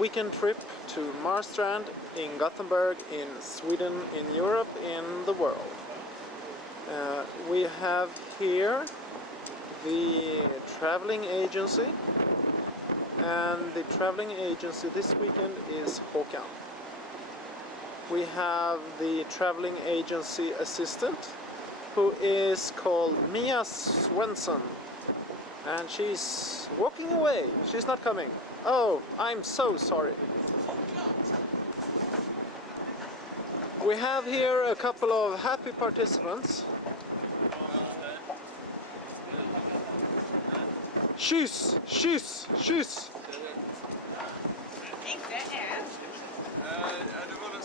weekend trip to Marstrand in Gothenburg, in Sweden, in Europe, in the world. We have here the traveling agency, and the traveling agency this weekend is Håkan. We have the traveling agency assistant, who is called Mia Svensson, and she's walking away. She's not coming. Oh, I'm so sorry. We have here a couple of happy participants. Kyss, kyss, kyss! Inte än. Det var en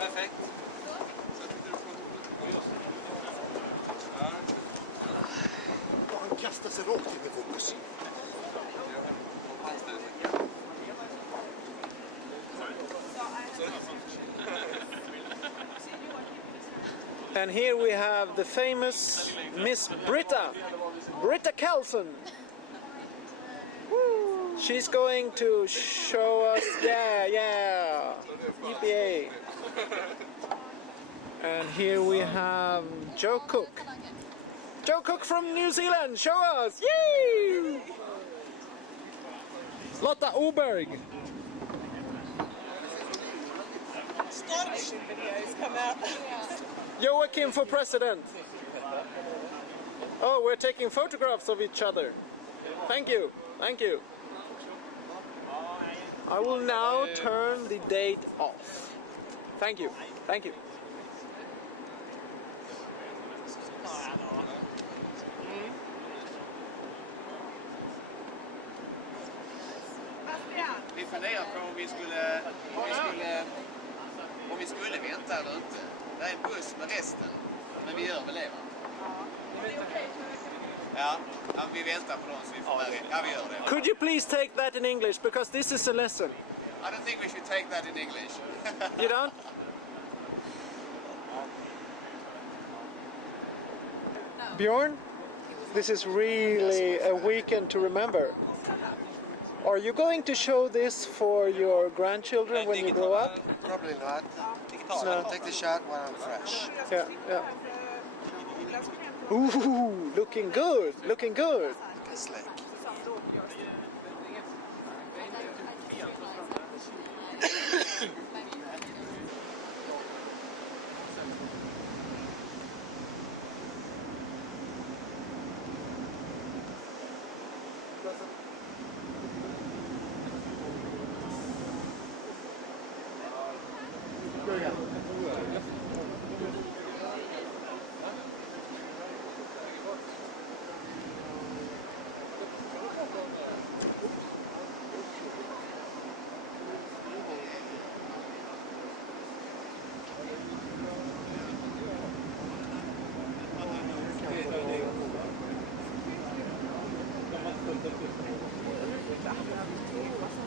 perfekt. Så tyckte du på Han kastar sig rakt in med fokus. And here we have the famous Miss Britta Carlson. Woo. She's going to show us, yeah, EPA. And here we have Joe Cook. Joe Cook from New Zealand, show us, yay! Lotta Oberg. Videos come out. Joachim for president. Oh, we're taking photographs of each other. Thank you, thank you. I will now turn the date off. Thank you, thank you. Vi funderar på om vi skulle vänta eller inte. Det är en buss med resten, men vi gör väl det, va? Ja, vi väntar på dem så vi får med. Ja, vi gör det. Could you please take that in English, because this is a lesson. I don't think we should take that in English. You don't? Bjorn, this is really a weekend to remember. Are you going to show this for your grandchildren when you grow up? Probably not. So I'll take the shot when I'm fresh. Yeah, yeah. Ooh, looking good, looking good. Slick.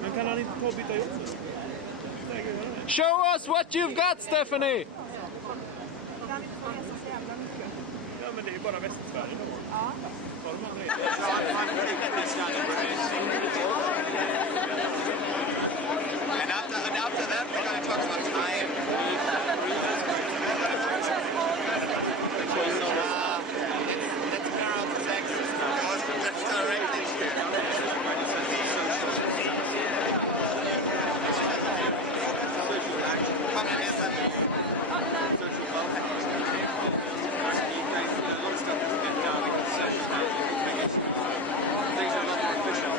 Men kan han inte ta och byta jobb? Show us what you've got, Stephanie! Ja, men det är ju bara Västsverige då. Ja. Tar de andra And after that, we're going to talk about time. Let's clear out the Texas. That's directly here. Kom igen, nästa. Things are a lot more official.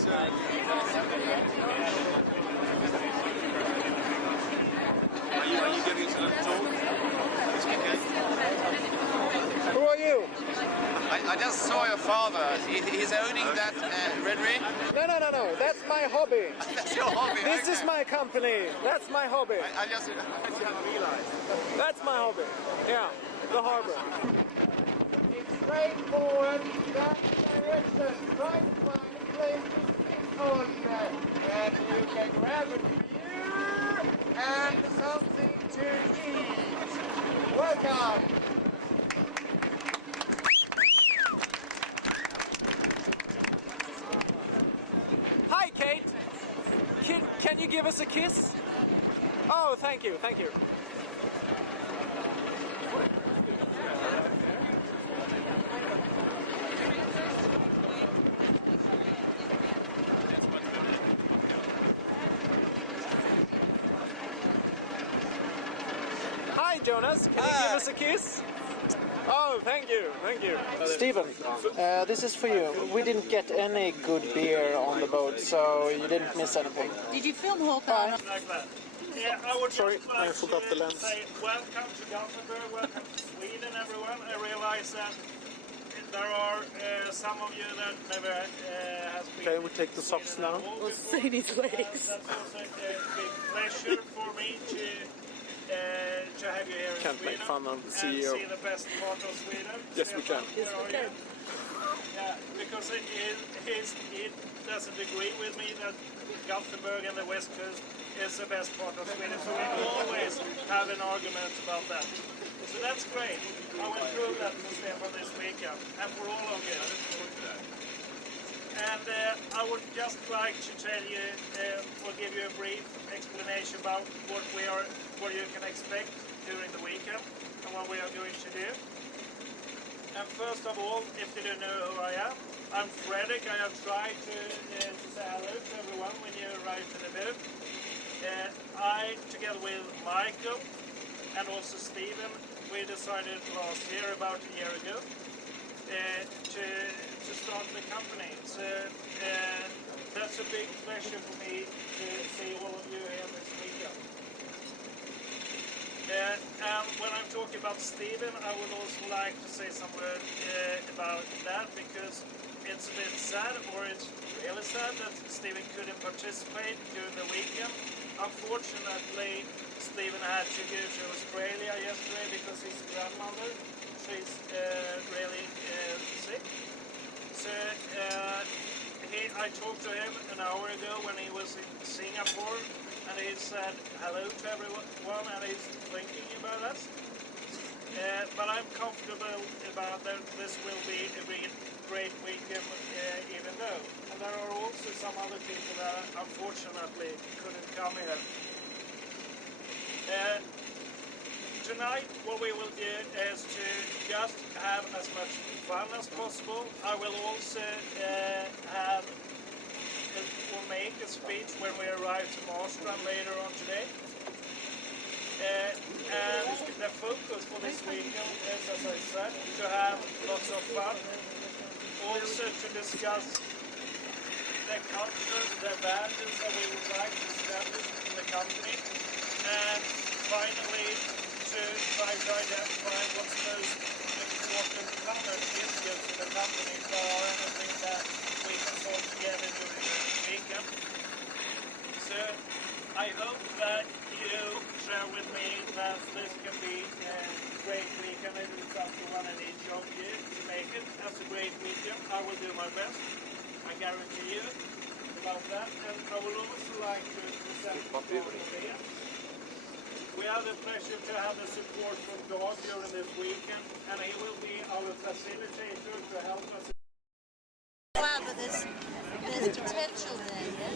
Are you giving us a little talk this weekend? Who are you? I just saw your father. He's owning that Red Ring. No. That's my hobby. That's your hobby. This is my company. That's my hobby. I just haven't realized. That's my hobby. Yeah, the harbor. It's straightforward, that direction. Try to find a place to sit on that. And you can grab a beer and something to eat. Welcome. Hi, Kate. Can you give us a kiss? Oh, thank you. Hi, Jonas. Can you give us a kiss? Oh, thank you. Stephen, this is for you. We didn't get any good beer on the boat, so you didn't miss anything. Did you film Håkan? Like that. Yeah, I would Sorry, just like I forgot the lens. say welcome to Gothenburg, welcome to Sweden, everyone. I realize that there are some of you that never has been. Okay, we take the socks now. We'll see these legs. That's also a big pleasure for me to have you here in Can't Sweden make fun of the and CEO. see the best part of Sweden. Yes, we can. Where are you? Yeah, because he doesn't agree with me that Gothenburg and the West Coast is the best part of Sweden. So we always have an argument about that. So that's great. I will prove that to Stefan this weekend and for all of you. And I would just like to tell you, or give you a brief explanation about what you can expect during the weekend and what we are going to do. And first of all, if you don't know who I am, I'm Fredrik. I have tried to say hello to everyone when you arrive to the boat. I, together with Michael and also Stephen, we decided last year, about a year ago, to start the company. So that's a big pleasure for me to see all of you here this weekend. And when I'm talking about Stephen, I would also like to say some word about that, because it's a bit sad, or it's really sad, that Stephen couldn't participate during the weekend. Unfortunately, Stephen had to go to Australia yesterday because his grandmother, she's really sick. So I talked to him an hour ago when he was in Singapore, and he said hello to everyone, and he's thinking about us. But I'm comfortable about that this will be a great weekend, even though. And there are also some other people that unfortunately couldn't come here. Tonight, what we will do is to just have as much fun as possible. I will also make a speech when we arrive to Marstrand later on today. And the focus for this weekend is, as I said, to have lots of fun. Also to discuss the culture, the values that we would like to establish in the company. And finally, to try to identify what's most important common issues in the company, if there are anything that we can solve together during the weekend. So I hope that you share with me that this can be a great weekend. It is up to one and each of you to make it as a great weekend. I will do my best. I guarantee you about that. And I would also like to present Maria. We have the pleasure to have the support from Dag during this weekend, and he will be our facilitator to help us. Wow, but there's potential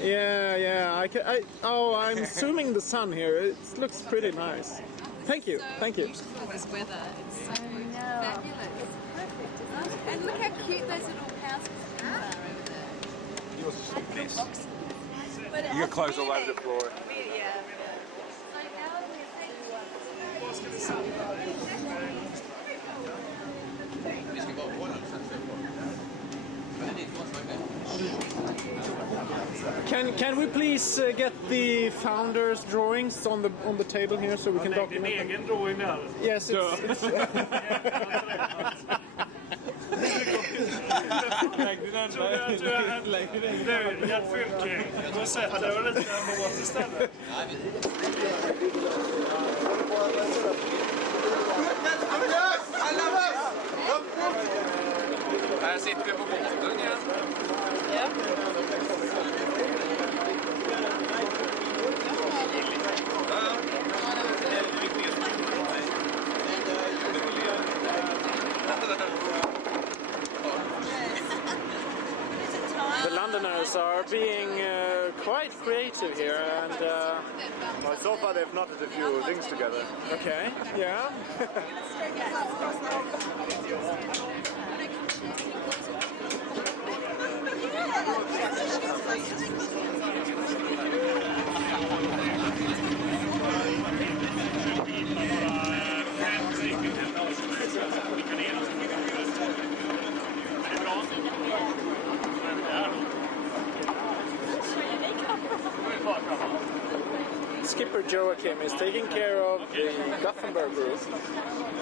there, yeah? Yeah. I'm zooming the sun here. It looks pretty nice. Thank you. Beautiful this weather. It's so fabulous. It's perfect, isn't it? And look how cute those little houses are over there. Yours is like this. But You got clothes all over the floor. Yeah. Vi ska bara på den sen. Can we please get the founders' drawings on the table here so we can document them? Egen drawing där. Yes, it's Du, Gert Fylking, du sätter dig lite emot istället. Här sitter vi på båten igen. Ja. The Londoners are being quite creative here, and Well, so far they've knotted a few things together. okay, yeah. Skipper Joachim is taking care of the Gothenburg group.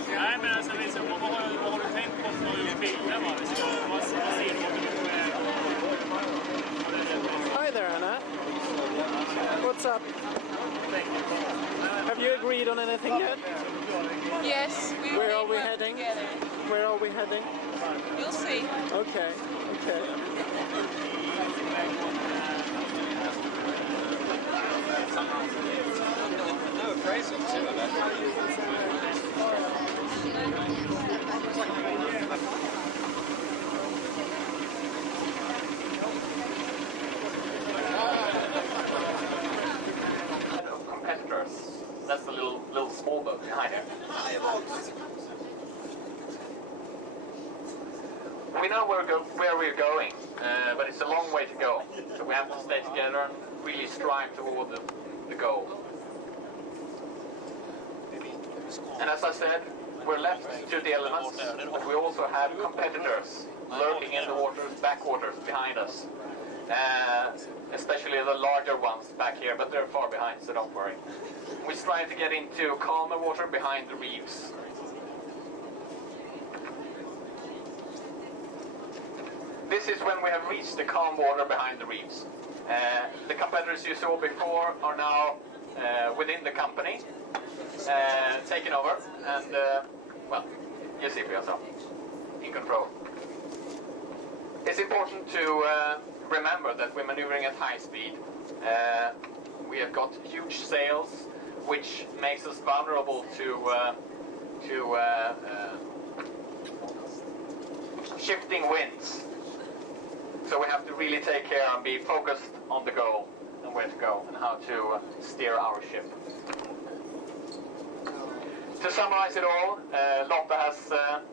Nej, men alltså, vad har du tänkt på för att göra bilder? Vad ser du? Hi there, Anna. What's up? Have you agreed on anything yet? Yes, we Where will are we work heading? together. Where are we heading? You'll see. Okay, okay. No appraisal too of that. Competitors. That's the little small boat behind it. We know where we're going, but it's a long way to go. So we have to stay together and really strive toward the goal. And as I said, we're left to the elements, but we also have competitors lurking in the waters, backwaters behind us. Especially the larger ones back here, but they're far behind, so don't worry. We strive to get into calmer water behind the reefs. This is when we have reached the calm water behind the reefs. The competitors you saw before are now within the company, taken over, and well, you see for yourself, in control. It's important to remember that we're maneuvering at high speed. We have got huge sails, which makes us vulnerable to shifting winds. So we have to really take care and be focused on the goal and where to go and how to steer our ship. To summarize it all, Lotta has,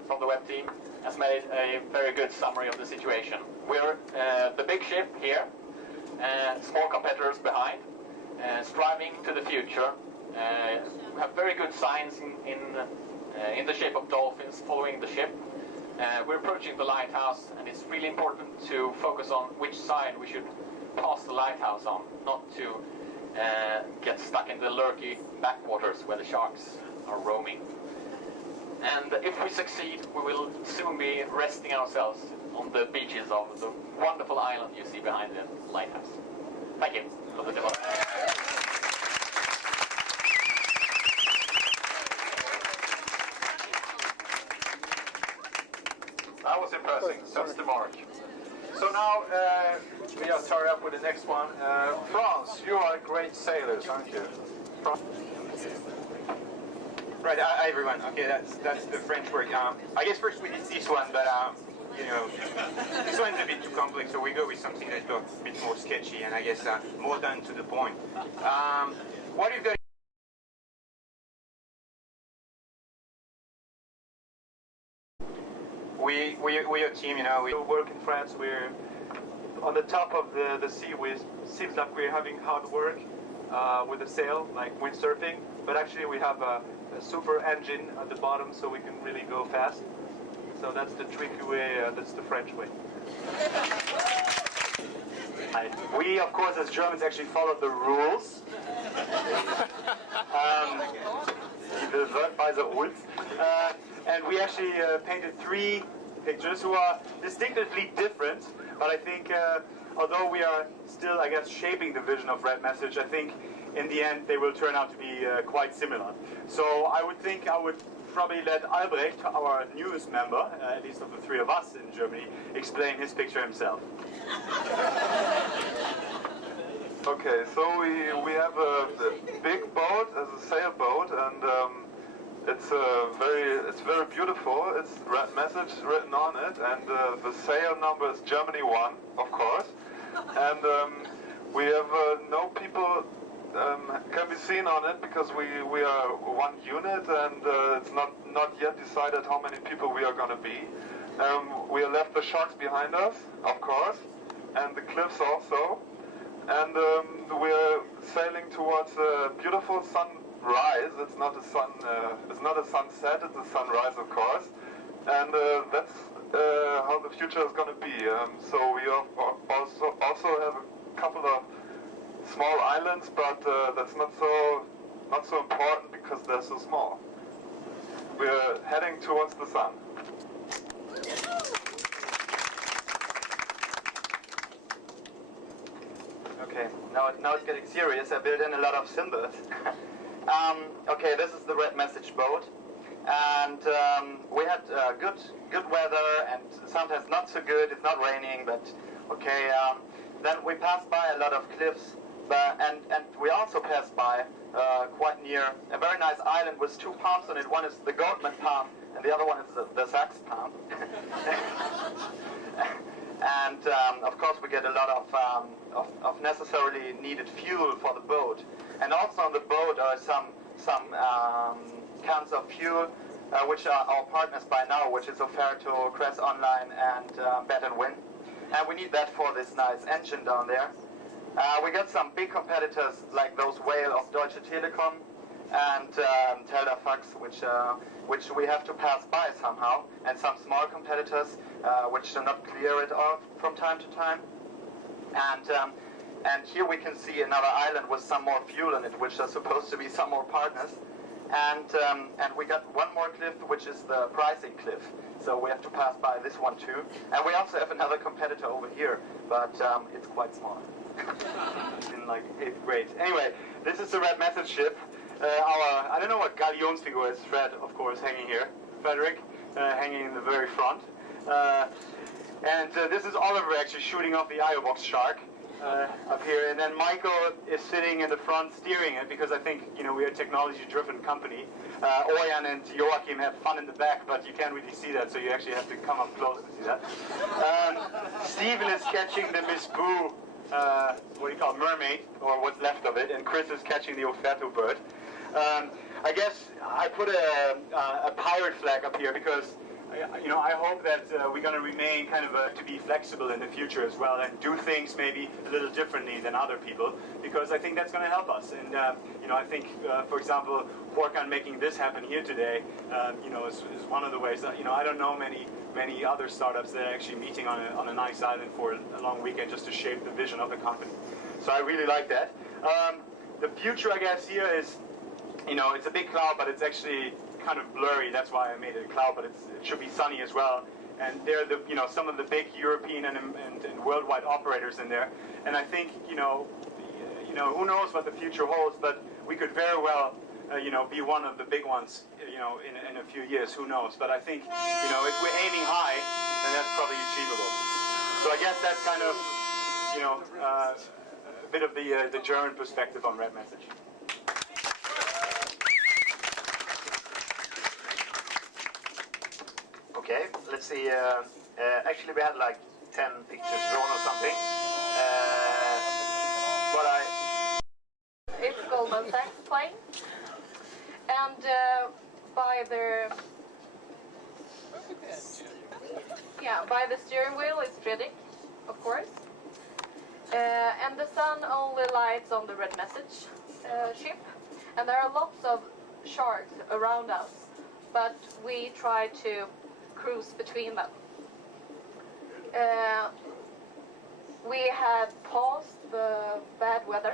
from the web team, has made a very good summary of the situation. We're the big ship here, small competitors behind, striving to the future. We have very good signs in the shape of dolphins following the ship. We're approaching the lighthouse, and it's really important to focus on which side we should pass the lighthouse on, not to get stuck in the lurky backwaters where the sharks are roaming. And if we succeed, we will soon be resting ourselves on the beaches of the wonderful island you see behind the lighthouse. Thank you for the demo. That was impressive. That's the mark. So now we just hurry up with the next one. France, you are great sailors, aren't you? Right, everyone. Okay, that's the French word. I guess first we did this one, but you know, this one's a bit too complex, so we go with something that's a bit more sketchy and I guess more down to the point. What you've got. We're a team, you know. We work in France. We're on the top of the sea. Seems like we're having hard work with the sail, like windsurfing. But actually, we have a super engine at the bottom, so we can really go fast. So that's the tricky way. That's the French way. Hi. We, of course, as Germans, actually followed the rules. By the rules. And we actually painted 3 pictures who are distinctively different, but I think although we are still, I guess, shaping the vision of Red Message, I think in the end they will turn out to be quite similar. So I would think I would probably let Albrecht, our newest member, at least of the 3 of us in Germany, explain his picture himself. Okay, so we have a big boat as a sailboat, and it's very beautiful. It's Red Message written on it, and the sail number is Germany 1, of course. And we have no people can be seen on it because we are one unit, and it's not yet decided how many people we are going to be. We have left the sharks behind us, of course, and the cliffs also. And we're sailing towards a beautiful sunrise. It's not a sunset. It's a sunrise, of course. And that's how the future is going to be. So we also have a couple of small islands, but that's not so important because they're so small. We're heading towards the sun. Okay, now it's getting serious. I built in a lot of symbols. Okay, this is the Red Message boat, and we had good weather and sometimes not so good. It's not raining, but okay. Then we passed by a lot of cliffs, and we also passed by quite near a very nice island with 2 palms on it. One is the Goldman palm, and the other one is the Sax palm. And of course we get a lot of necessarily needed fuel for the boat, and also on the boat are some cans of fuel which are our partners by now, which is Offerto, Cress Online, and Bet and Win, and we need that for this nice engine down there. We got some big competitors like those Whale of Deutsche Telekom and Teldafax, which we have to pass by somehow, and some small competitors which are not clear at all from time to time. And here we can see another island with some more fuel in it, which are supposed to be some more partners. And we got one more cliff, which is the pricing cliff. So we have to pass by this one too. And we also have another competitor over here, but it's quite small. In like 8th grade. Anyway, this is the Red Message ship. I don't know what Galionsfigur is. Fred, of course, hanging here. Frederick, hanging in the very front. And this is Oliver actually shooting off the Iobox shark up here. And then Michael is sitting in the front steering it, because I think, we're a technology-driven company. Oyan and Joachim have fun in the back, but you can't really see that, so you actually have to come up close to see that. Stephen is catching the Miss Boo, what do you call it, mermaid, or what's left of it, and Chris is catching the Offerto bird. I guess I put a pirate flag up here because I hope that we're going to remain kind of to be flexible in the future as well, and do things maybe a little differently than other people, because I think that's going to help us. And I think, for example, work on making this happen here today, is one of the ways that I don't know many other startups that are actually meeting on a nice island for a long weekend just to shape the vision of the company. So I really like that. The future, I guess, here is, it's a big cloud, but it's actually kind of blurry. That's why I made it a cloud, but it should be sunny as well. And there are some of the big European and worldwide operators in there. And I think who knows what the future holds, but we could very well be one of the big ones in a few years. Who knows? But I think if we're aiming high, then that's probably achievable. So I guess that's kind of a bit of the German perspective on Red Message. Okay, let's see. Actually, we had like 10 pictures drawn or something. It's Goldman Sachs plane, and by the steering wheel is Fredrik, of course. And the sun only lights on the Red Message ship, and there are lots of sharks around us, but we try to cruise between them. we had paused the bad weather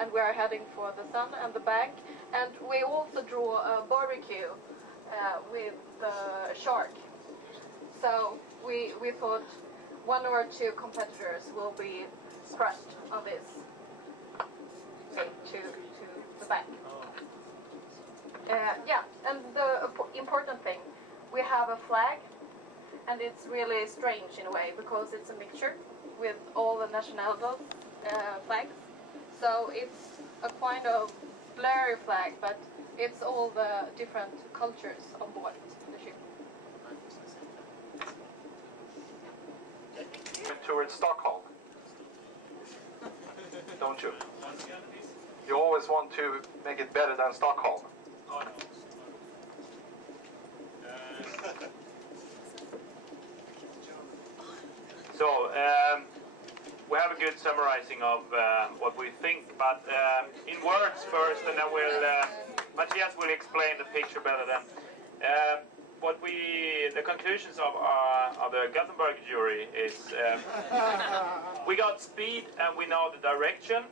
and we are heading for the sun and the bank, and we also drew a barbecue with the shark. So we thought one or two competitors will be crushed on this to the bank. Yeah, and the important thing, we have a flag, and it's really strange in a way because it's a mixture with all the nationalities flags. So it's a kind of blurry flag, but it's all the different cultures on board the ship. Towards Stockholm, don't you? You always want to make it better than Stockholm. Oh, no. So, we have a good summarizing of what we think, but in words first, and then Matthias will explain the picture better than. The conclusions of the Gothenburg jury is we got speed and we know the direction.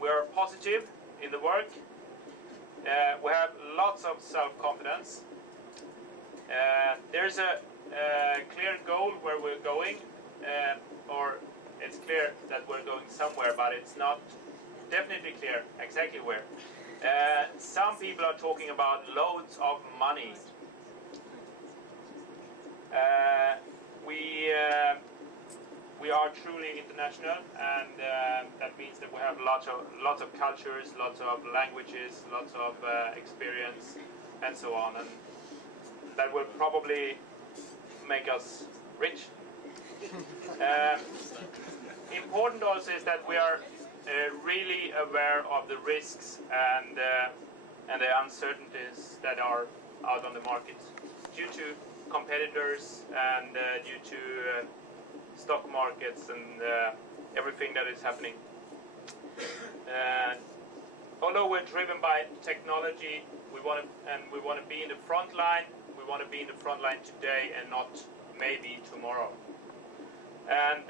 We are positive in the work. We have lots of self-confidence. There's a clear goal where we're going, or it's clear that we're going somewhere, but it's not definitely clear exactly where. Some people are talking about loads of money. We are truly international, and that means that we have lots of cultures, lots of languages, lots of experience, and so on, and that will probably make us rich. Important also is that we are really aware of the risks and the uncertainties that are out on the market due to competitors and due to stock markets and everything that is happening. Although we're driven by technology, we want to be in the front line. We want to be in the front line today and not maybe tomorrow. And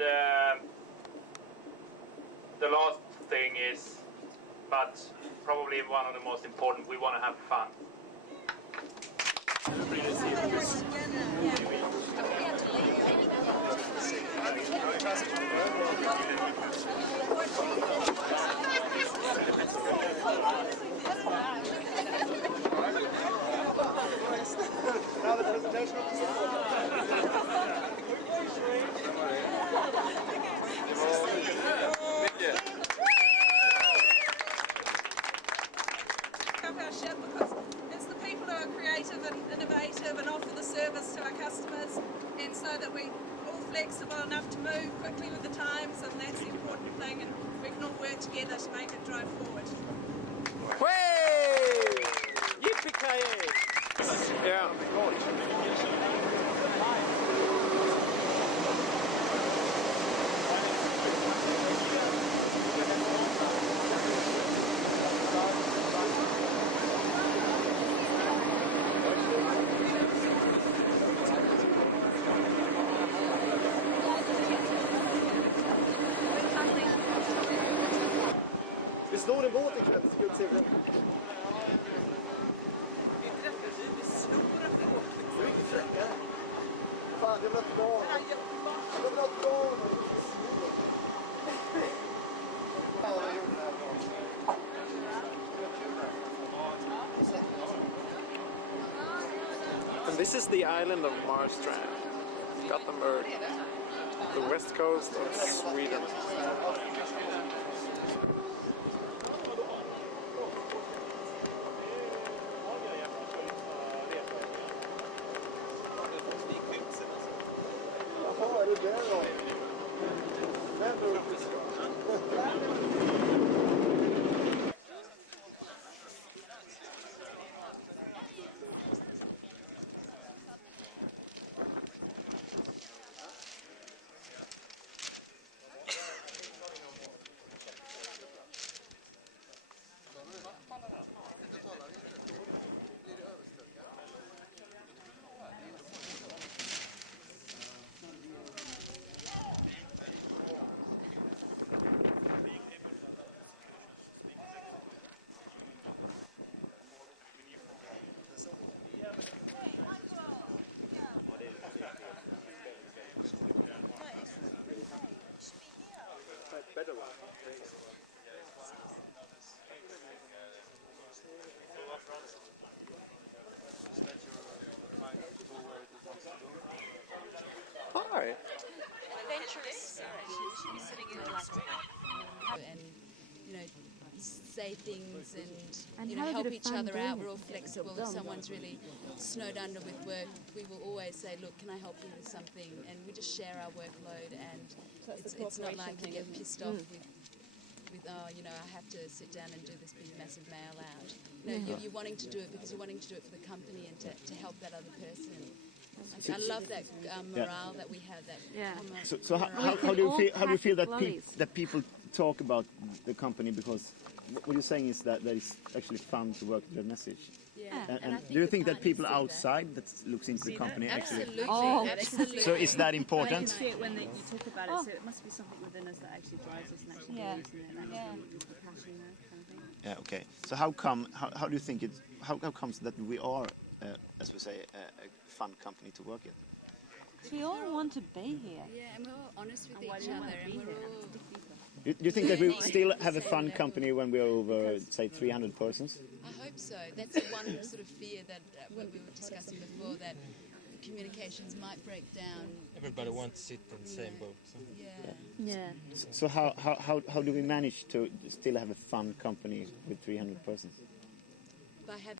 the last thing is, but probably one of the most important, we want to have fun. Now the presentation of the our ship because it's the people who are creative and innovative and offer the service to our customers, and so that we're all flexible enough to move quickly with the times, and that's the important thing, and we can all work together to make it drive forward. Way! Yippee-ki-yay! Yeah. Vi snor en båt ikväll, så ska vi se. Fan, jag vill ha ett barn. Jag vill ha ett barn. And this is the island of Marstrand, Gothenburg, the west coast of Sweden. Hi. Adventurous. She's sitting in the And, you know, say things and you have know, a help bit of each fun other doing out. it. We're all flexible. If someone's really snowed under with work, we will always say, look, can I help you with something? And we just share our workload, and it's not like you get pissed off with oh, you know, I have to sit down and do this big massive mail out. No, you're wanting to do it because you're wanting to do it for the company and to help that other person. I love that morale that we have. That So how do you feel that people talk about the company, because what you're saying is that it's actually fun to work with Red Message. And do you think that people outside that looks into the company actually? Absolutely. So is that important? I can see it when you talk about it, so it must be something within us that actually drives us and actually believes in it, and actually the passion there, kind of thing. Yeah. Okay. So how do you think it? How comes that we are, as we say, a fun company to work in? We all want to be here. Yeah, and we're all honest with each other, and we're all. Do you think that we still have a fun company when we are over, say, 300 persons? I hope so. That's the one sort of fear that we were discussing before, that communications might break down. Everybody wants to sit in the same boat. So. Yeah. So how do we manage to still have a fun company with 300 persons? By having